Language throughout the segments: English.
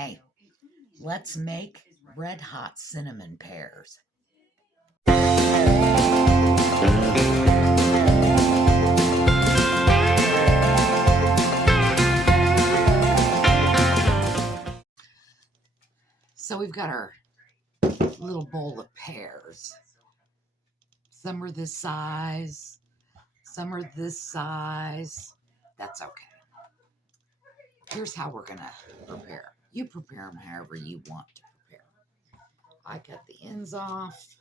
Hey, let's make Red Hot Cinnamon Pears. So we've got our little bowl of pears. Some are this size, some are this size. That's okay. Here's how we're going to prepare. You prepare them however you want to prepare. I cut the ends off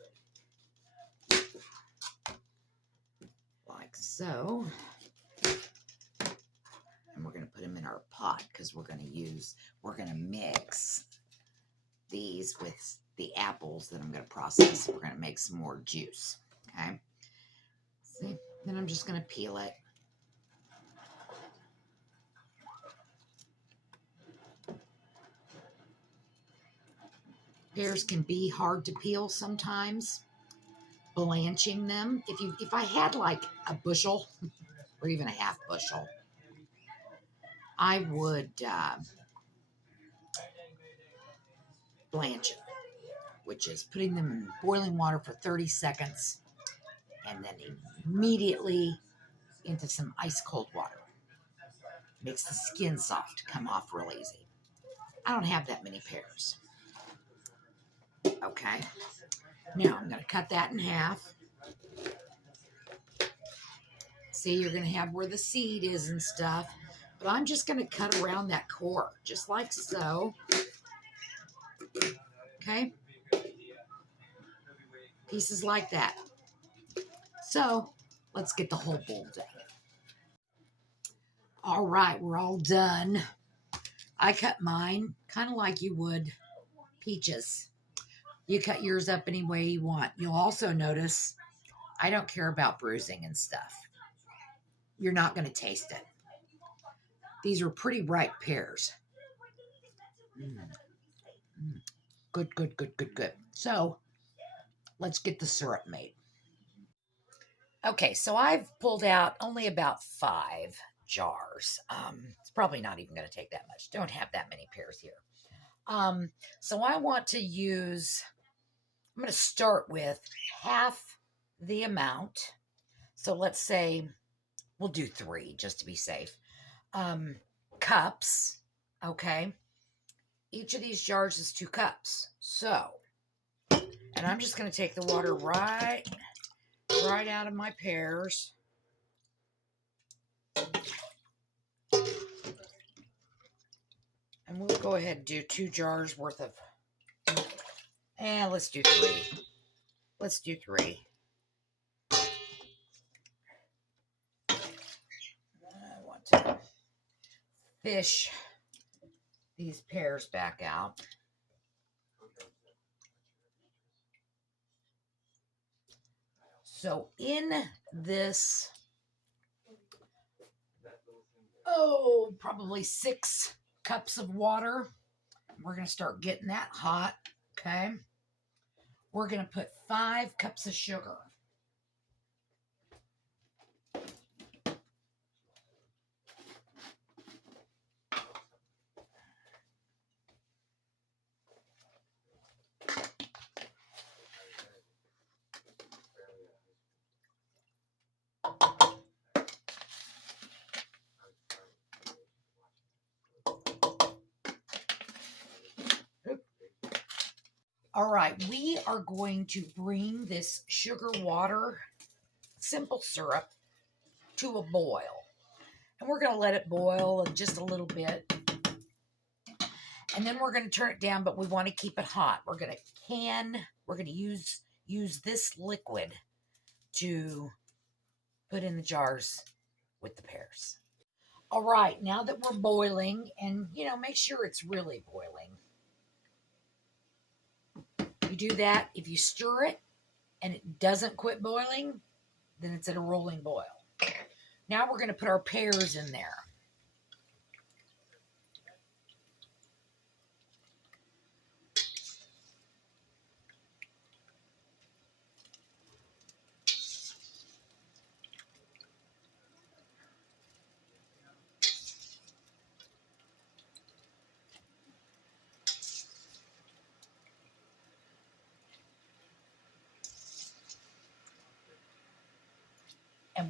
like so. And we're going to put them in our pot because we're going to mix these with the apples that I'm going to process. We're going to make some more juice. Okay. See, then I'm just going to peel it. Pears can be hard to peel sometimes. Blanching them. If I had like a bushel or even a half bushel, I would blanch it, which is putting them in boiling water for 30 seconds and then immediately into some ice cold water. Makes the skin soft, come off real easy. I don't have that many pears. Okay. Now I'm going to cut that in half. See, you're going to have where the seed is and stuff, but I'm just going to cut around that core, just like so. Okay. Pieces like that. So let's get the whole bowl done. All right, we're all done. I cut mine kind of like you would peaches. You cut yours up any way you want. You'll also notice I don't care about bruising and stuff. You're not going to taste it. These are pretty ripe pears. Good, good, good, good, good. So let's get the syrup made. Okay, so I've pulled out only about 5 jars. It's probably not even going to take that much. Don't have that many pears here. So I want to use, I'm going to start with half the amount. So let's say we'll do 3 just to be safe. Cups, okay? Each of these jars is 2 cups. So, and I'm just going to take the water right out of my pears. And we'll go ahead and do 2 jars worth of, and let's do 3. Let's do 3. I want to fish these pears back out. So in this, probably 6 cups of water, we're going to start getting that hot, okay? We're going to put 5 cups of sugar. All right, we are going to bring this sugar water, simple syrup, to a boil. And we're going to let it boil just a little bit. And then we're going to turn it down, but we want to keep it hot. We're going to use this liquid to put in the jars with the pears. All right, now that we're boiling, and make sure it's really boiling. You do that. If you stir it and it doesn't quit boiling, then it's at a rolling boil. Now we're going to put our pears in there.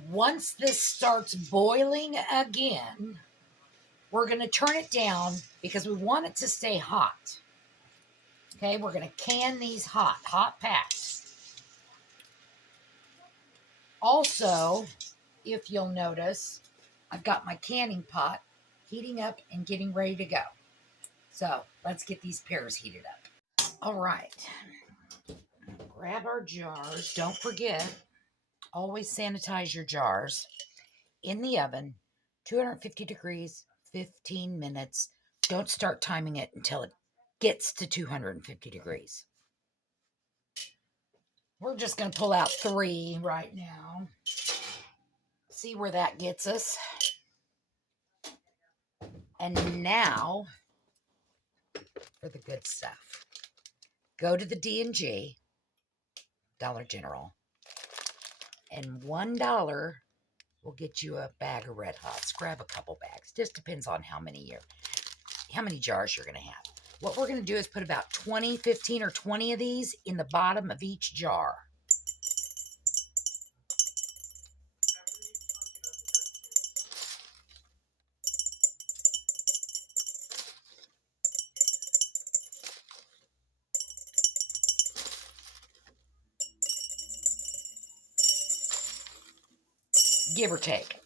Once this starts boiling again, we're going to turn it down because we want it to stay hot. Okay, we're going to can these hot packed. Also, if you'll notice, I've got my canning pot heating up and getting ready to go. So let's get these pears heated up. All right, grab our jars. Don't forget, always sanitize your jars. In the oven, 250 degrees, 15 minutes. Don't start timing it until it gets to 250 degrees. We're just going to pull out 3 right now. See where that gets us. And now for the good stuff. Go to the D&G, Dollar General, and $1 will get you a bag of Red Hots. Grab a couple bags. Just depends on how many jars you're going to have. What we're going to do is put about 15 or 20 of these in the bottom of each jar. Give or take.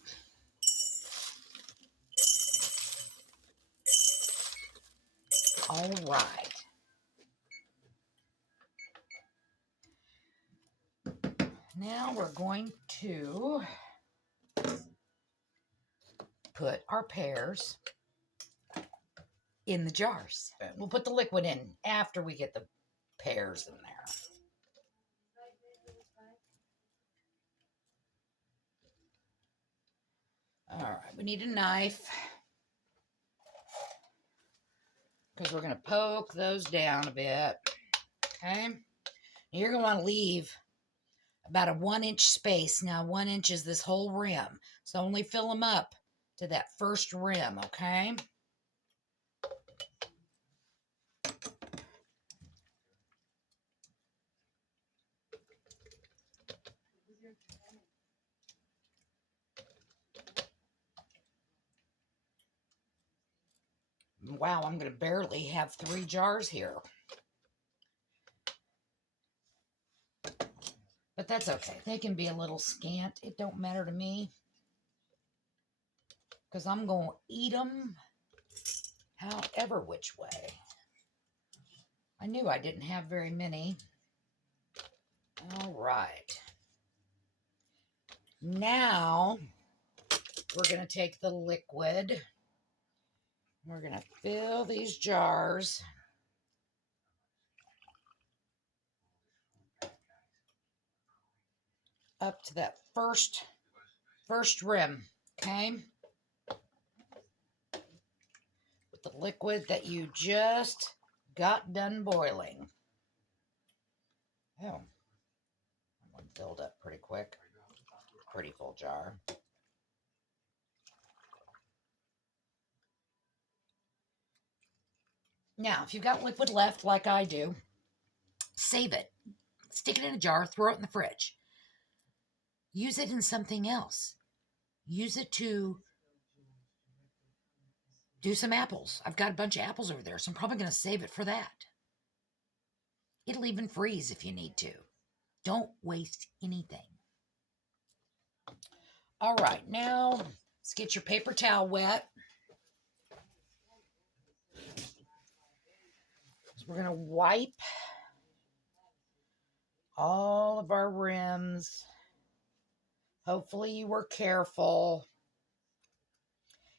All right. Now we're going to put our pears in the jars. We'll put the liquid in after we get the pears in there. All right, we need a knife because we're going to poke those down a bit. Okay. You're going to want to leave about a 1-inch space. Now, 1 inch is this whole rim. So only fill them up to that first rim, okay? Wow, I'm going to barely have 3 jars here. But that's okay. They can be a little scant. It don't matter to me. Because I'm going to eat them however which way. I knew I didn't have very many. All right. Now, we're going to take the liquid. We're going to fill these jars. Up to that first rim, okay? With the liquid that you just got done boiling. Oh, that one filled up pretty quick. Pretty full jar. Now, if you've got liquid left like I do, save it. Stick it in a jar, throw it in the fridge. Use it in something else. Use it to do some apples. I've got a bunch of apples over there, so I'm probably going to save it for that. It'll even freeze if you need to. Don't waste anything. All right, now let's get your paper towel wet. We're going to wipe all of our rims. Hopefully you were careful.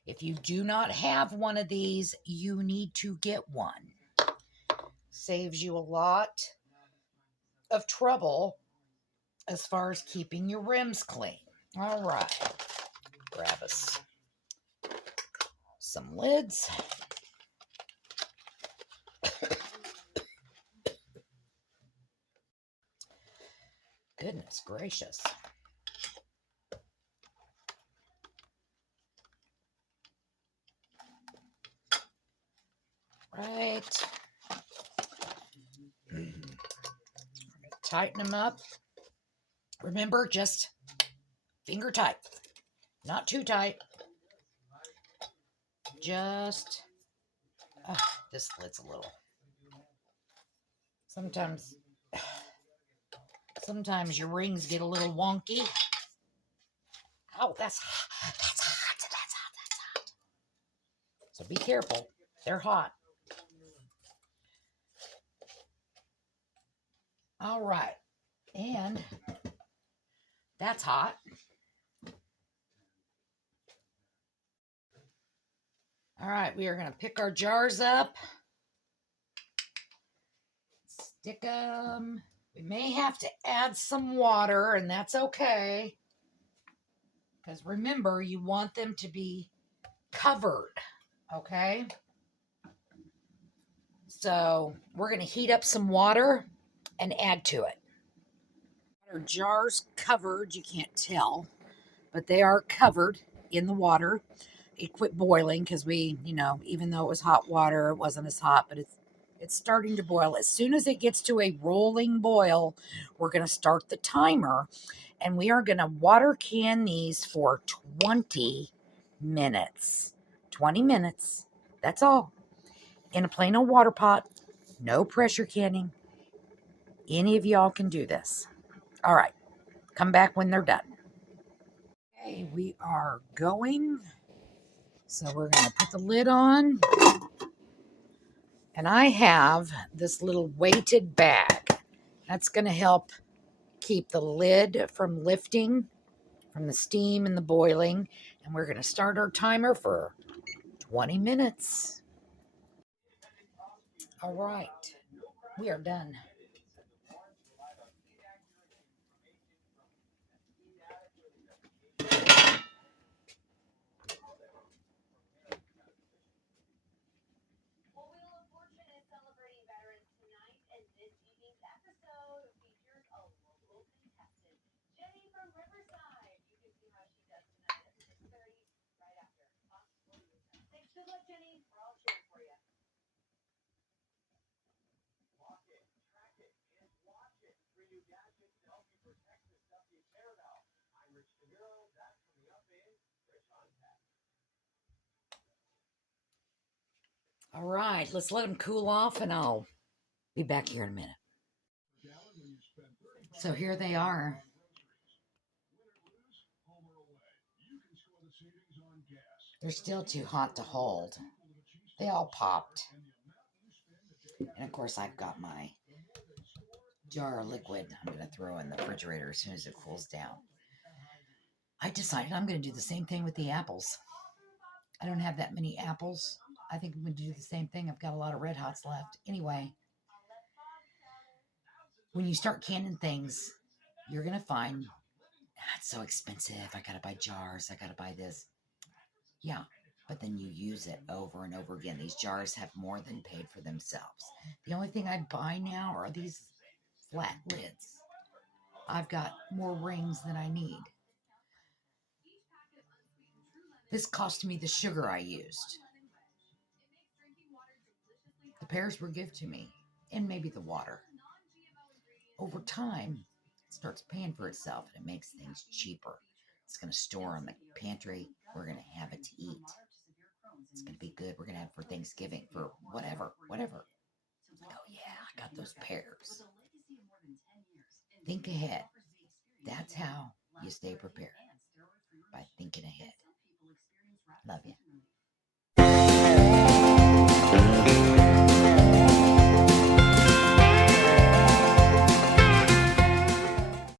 If you do not have one of these, you need to get one. Saves you a lot of trouble as far as keeping your rims clean. All right. Grab us some lids. Goodness gracious. Right. Tighten them up. Remember, just Finger tight. Not too tight. Just, this lid's a little. Sometimes your rings get a little wonky. Oh, that's hot. That's hot. That's hot. That's hot. So be careful. They're hot. All right. And that's hot. All right. We are going to pick our jars up. Stick them. We may have to add some water, and that's okay. Because remember, you want them to be covered. Okay? So we're going to heat up some water and add to it. Our jars covered, you can't tell, but they are covered in the water. It quit boiling because we, even though it was hot water, it wasn't as hot, but it's starting to boil. As soon as it gets to a rolling boil, we're going to start the timer, and we are going to water can these for 20 minutes. 20 minutes. That's all. In a plain old water pot. No pressure canning. Any of y'all can do this. All right. Come back when they're done. Okay, we are going. So we're going to put the lid on. And I have this little weighted bag. That's going to help keep the lid from lifting from the steam and the boiling. And we're going to start our timer for 20 minutes. All right. We are done. All right, let's let them cool off and I'll be back here in a minute. So here they are. They're still too hot to hold. They all popped. And of course, I've got my jar of liquid I'm going to throw in the refrigerator as soon as it cools down. I decided I'm going to do the same thing with the apples. I don't have that many apples. I think I'm going to do the same thing. I've got a lot of Red Hots left. Anyway, when you start canning things, you're going to find, it's so expensive. I got to buy jars. I got to buy this. Yeah, but then you use it over and over again. These jars have more than paid for themselves. The only thing I'd buy now are these flat lids. I've got more rings than I need. This cost me the sugar I used. The pears were given to me, and maybe the water. Over time, it starts paying for itself, and it makes things cheaper. It's going to store in the pantry. We're going to have it to eat. It's going to be good. We're going to have it for Thanksgiving, for whatever. Like, oh yeah, I got those pears. Think ahead. That's how you stay prepared, by thinking ahead. Love you.